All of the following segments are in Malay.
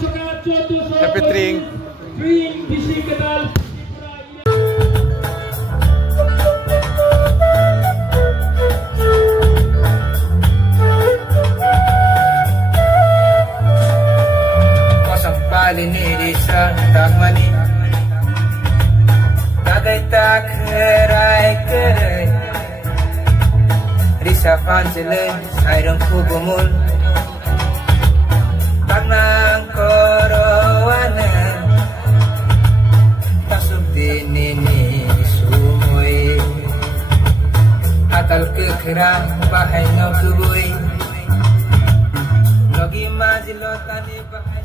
Happy Tring. Paliniri sa tagmani Tagay takheray keray Risa panjele sayrang kubumul Pagnang korowanan Pasubdinini sumoy Atal kekerang bahay no kuboy Logi majilotani bahay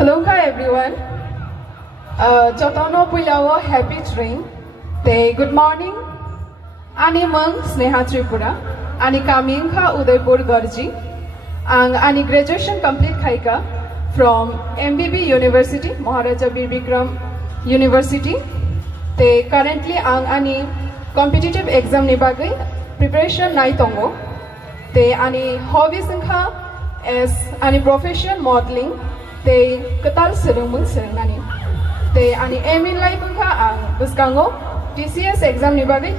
Hello everyone. Jotono puilawo happy train. Te good morning. Ani mang Sneha Tripura. Ani kaming kha Udaipur Garji. Ani graduation complete khaika from MBB University, Maharaja Bir Bikram University. Te currently ani competitive exam ni bagai preparation nai tongo. Te ani hobbies kha as ani profession modeling. Te ketal serumung serangani. Te ani aim in life ka ang buskango TCS exam ni bagai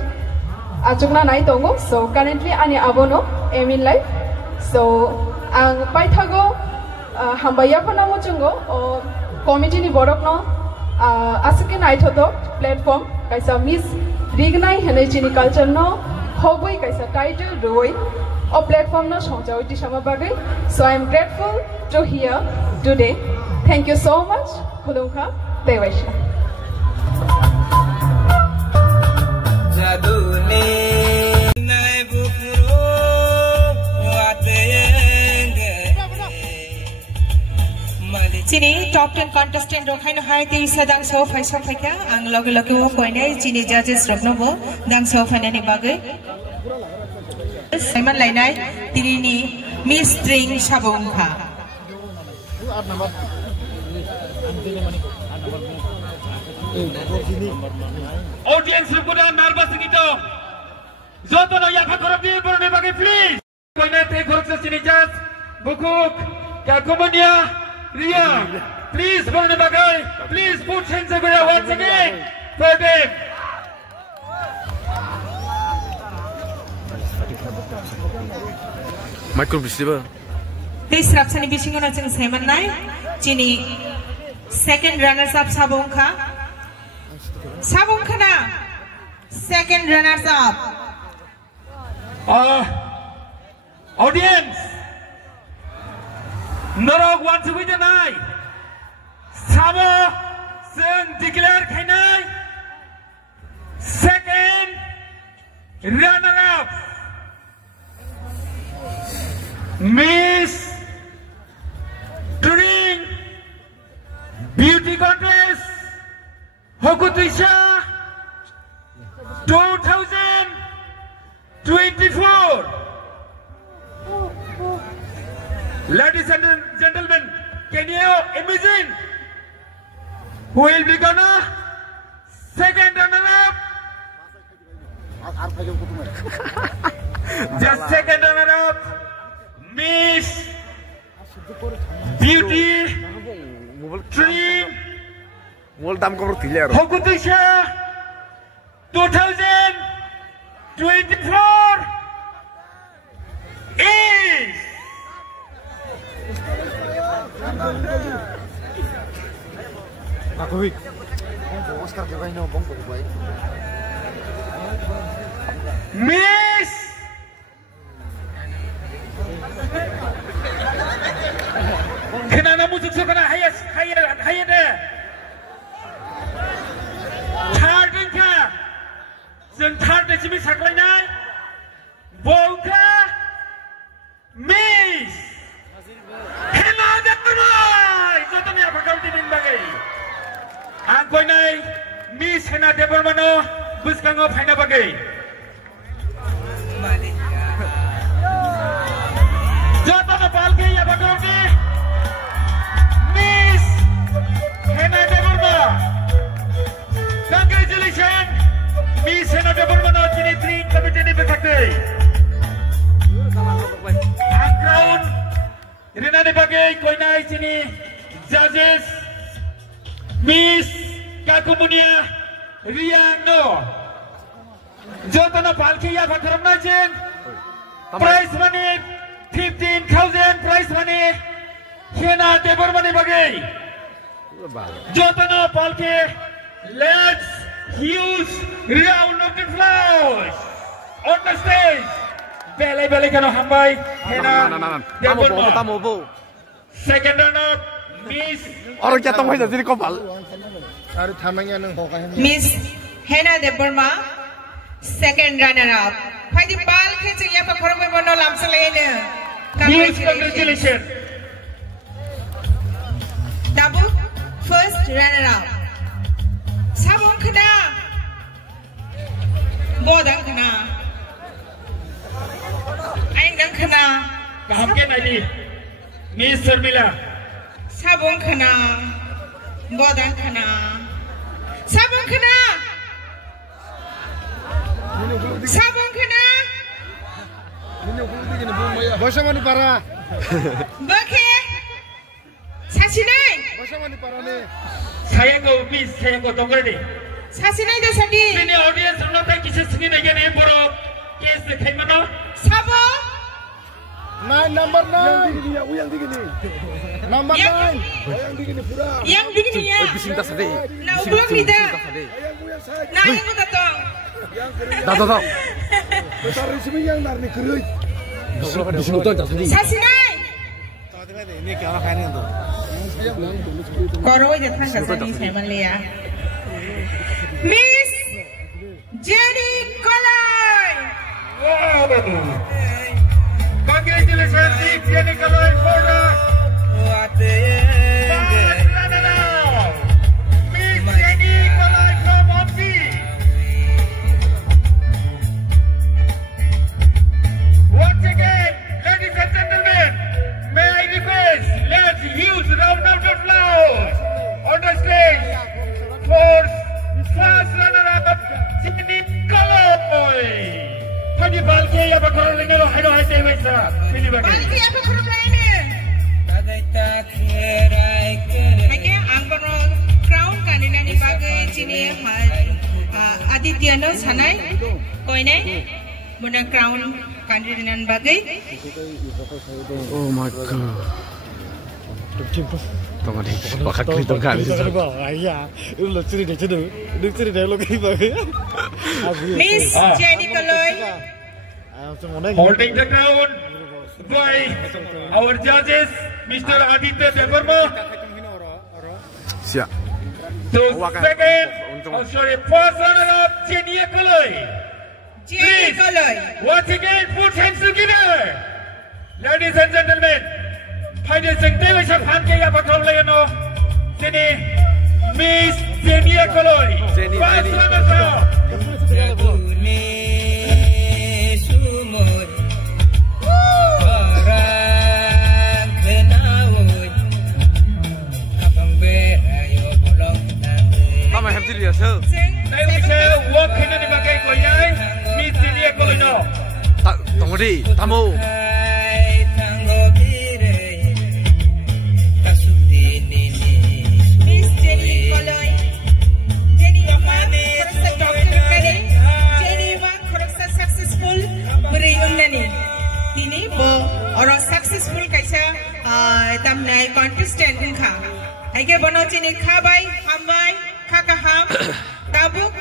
achukna nai tongo. So currently ani abono aim in life. So ang paithago hambaya ko na mo chungo o committee ni borok no asuke nai thoto platform kaisa miss rignai henai chini culture no hoboi kaisa title roi o platform no songjao ti sama bagai. So I am grateful to hear today. Thank you so much. Khulumkha Devaisha. Chini top 10 contestant rokhai no hai ti sadang so phai kya ang loge loge wo koine chini judges rokno bo dang so phane ni bagai Simon lainai tirini Miss Tring Sabongkha Audience reputan nervous gitu. Zoto no ya khorobi borne bage please. Koina te khorok sini judge bukuk kakumonia Ria please borne bage please put hands together once again for them. Micro receiver. This rapsani bisingo na chang Simon nai chini second runners up Sabongkha na second runners up audience Norok want to win tonight Sabo Sen declare khainai second runner up Miss Tring Beauty Contest Hokutisha 2024. Ladies and gentlemen, can you imagine who will be gonna second runner-up? Just second runner-up, Miss Beauty Tring Hokutisha 2024 is Miss Kenana musik sukana hayat third ka जों third chimi saklainai Bongkha Miss Hena Debormai jotoni apakauti min bagai ang koinai Miss Hena Debormano buskango phaina bagai jotoni palke apakauti Miss Hena Deborma congratulations Miss Hena Debormano chini Tring committee ni bekakte ang crown rinani bagai koinai sini judges Miss Kakumunia Riano Jotana Palki ya Bakaram Najin prize money 15,000 prize money Hena Debor money bagai Jotana Palki let's use round of applause on the stage Bele kano hambai Hena Debor second runner Miss orang jatuh macam jadi kopal. Miss Hena Deborma second runner up. Pagi bal kecil ya pak korang memang lam selain. Congratulations. Tabu first runner up. Sabung kena, bodang kena, aingang kena. Kaham ke nadi? Miss Sharmila. Sabung kena, bodang kena, sabung kena, sabung kena. Bosya mani para. Bake, sasinai. Bosya mani para ni. Saya ko Miss saya ko tongkar ni. Sasinai dah sandi. Ini audience rumah tak kisah sini lagi ni boro. Kes dekai mana? Sabung. Number 9. Yang tinggi ni. Number 9. Yang tinggi ni pura. Yang tinggi ni ya. Bising tak sedih. Nak ulang ni dah. Nak yang aku datang. Datang. Besar resmi yang narni kerui. Bising betul tak sedih. Sasinai. Ini kau nak kain tu. Koroi datang ke sini saya melihat. Miss Jenny Kolai. Wow. Congratulations, Jenny Kolai for the Miss Jenny Kolai from Ompi. Once again, ladies and gentlemen, may I request, let's use round of applause on the stage for first runner-up, Jenny Kolai. Pagi balki apa korang dengar hai hai dewasa. Ini bagi. Balki apa korang lain? Hanya angkoro crown kan ini bagai cini Aditya no sanai, koi ne, mana crown kan ini bagai. Oh my god. Tunggu ni, bakal kali tunggal. Ayah, itu lucu ni cedek, lucu ni dialog ni bagai. Miss Jenny Kolai. Holding the crown by our judges, Mr. Aditya Deborma. Siap. So second, first runner-up, Jenny Kolai. Jenny Kolai. Once again, put hands together. Ladies and gentlemen, pada sengtewa syafhan ke apa kau layan no? Sini, Miss Jenny Kolai. First runner-up. Walk in the bagai koyai, Miss Jenny Kolai no. Tunggu di, tamu. Miss Jenny Kolai. Jenny korang successful beriung nani. Ini orang successful kaisa tamnai contestant unka. Aike bono Jenny kabai, hambai, kakaham. Tabuk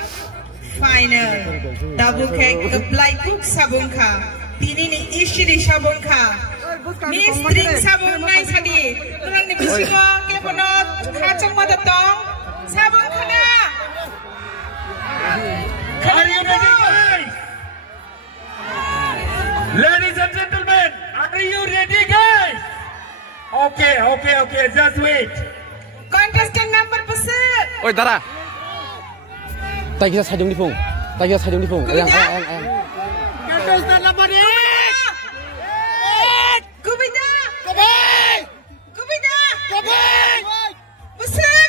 final. Tabuk ke apply cook sabun ka. Tini ni ishiri sabun ka. Miss drink sabun nai sadi. Turang ni bisiko ke ponot kacang mata tong. Sabun kana. Are you ready, guys? Ladies and gentlemen, are you ready, guys? Okay. Just wait. Contestant number besar. Oi, Dara. Tak kisah sajung di pung. Ayang. Contestant number ni. Kubida. Besar.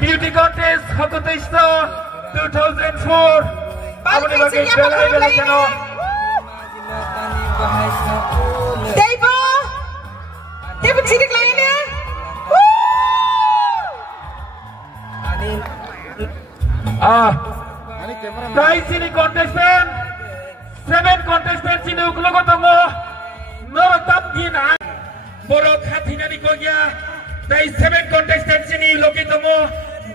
beauty contest Hokuteista 2004. Abone bagi belai kano. Debo cilik lainnya. Dai sini contestant 7 contestant sini uklogo tongo norotap gina borok hathina ni kogia dai 7 contestant sini loki tongo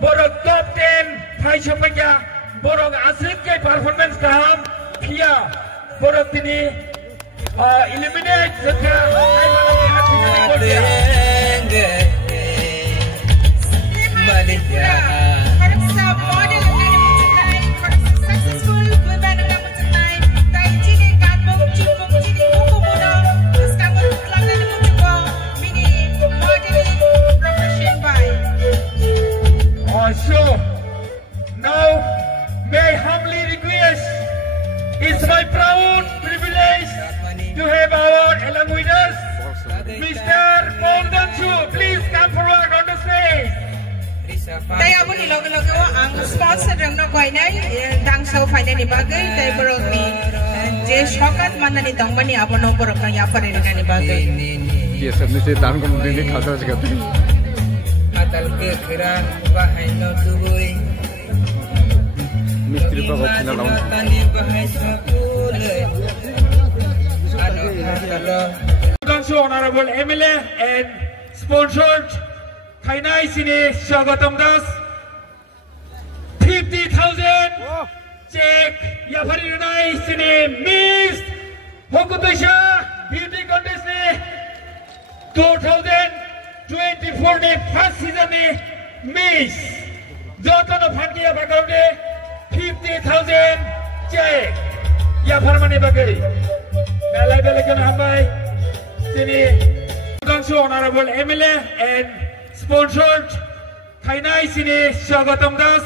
borok top 10 thai shopaya borok asrik ke performance kaham pia borok tini eliminate jaka hathina ni kogia Malaysia. Sure. Now, may I humbly request, it's my proud privilege to have our along with us, Mr. Paul Danchu. Please come forward on the stage. Saya pun ilog-ilog ang sponsor ng nagwainay dang so finally bagay tay borog ni je shokat man ni dang mani abo no borog kang ya pare ni bagay. ये सब में से दान को मुझे खाता है कहते हैं Atal ke kiran bahai no tubui. मिस्त्री पर बहुत ना लाऊं Tani bahai sapule. Anu kalau Danchu Honorable MLA and sponsored Kainai Sini Shagatam Das 50,000 check Yapari Runai Sini Miss Hokuteista Beauty Contest ni 2024 ni first season ni Miss Jotono Phankia Bagaude 50,000 check Yapar Mani Bagari Belai Belakan Hambai Sini Danchu Honorable MLA and sponsored Kainai Sini Shagatam Das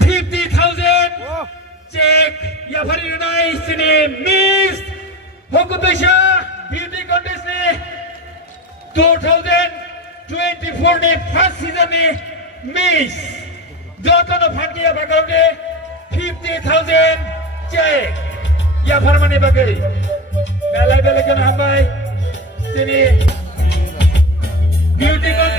50,000 check Yapari Runai Sini Miss Hokuteista Beauty Contest ni 2024 ni first season ni Miss Jotono Phankia Bagaude 50,000 check Yapar Mani Bagari Belai Belakan Hambai Sini Beauty Contest